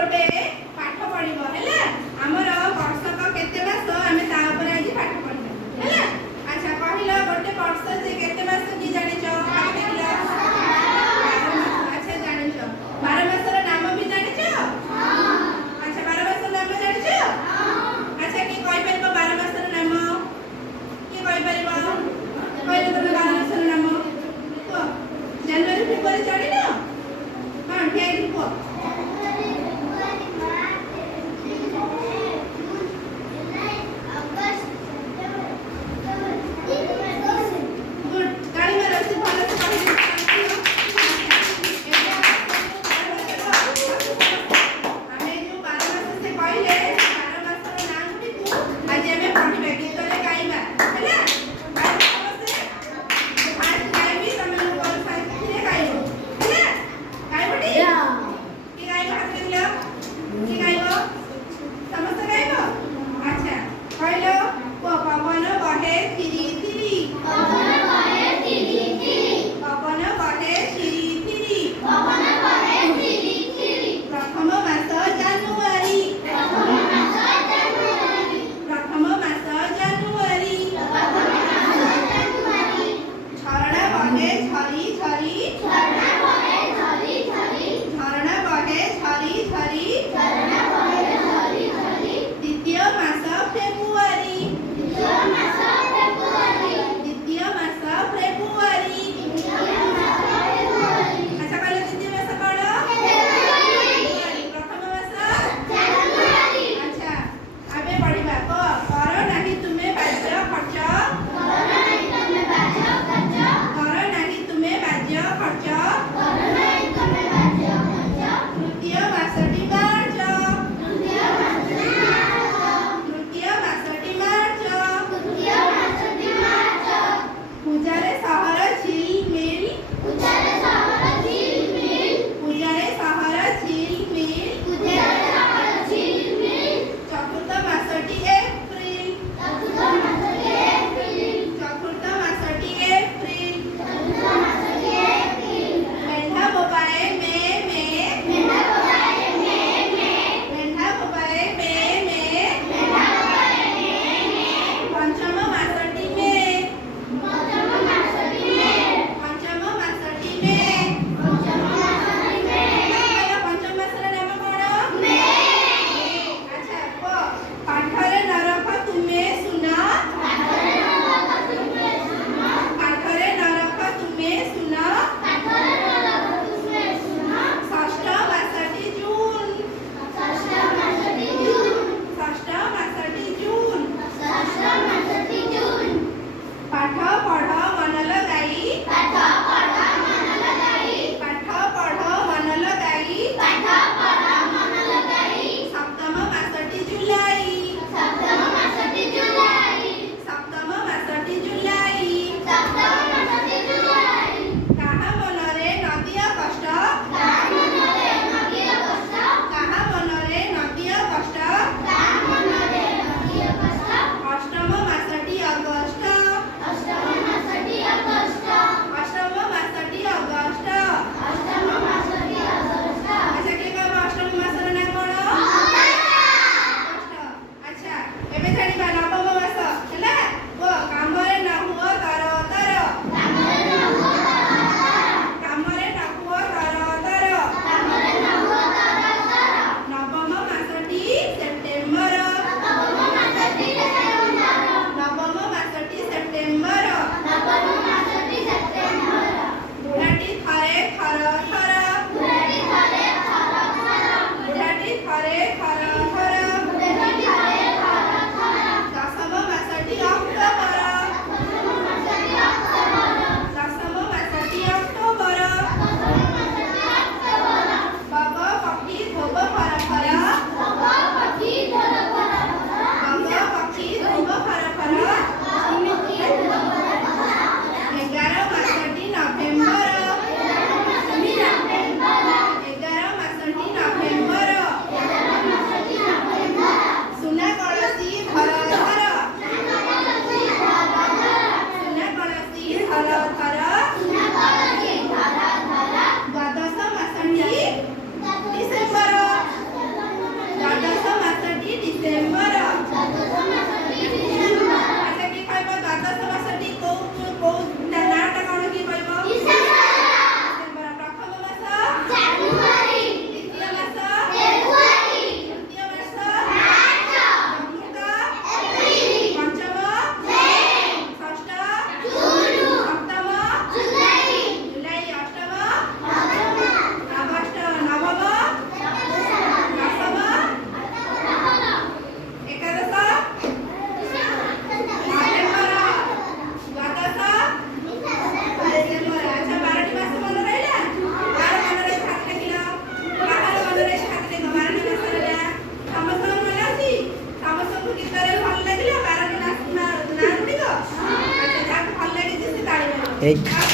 गोटे पाठ पढ़िबो हैला हमर वर्षक केते मास आमे ता ऊपर आज पाठ पढ़िबो हैला। अच्छा कहिलो गोटे वर्ष जे केते मास की जानिचो केते किलो 12 मास। अच्छा जानिचो 12 मासर नाम भी जानिचो? हां। अच्छा 12 मासर नाम जानिचो? हां। अच्छा की कहि परबो 12 मासर नाम की कहि परबो कहिलो तो 12 मासर नाम को जनवरी फेब्रुआरी जानिनो? हां ठीक को 1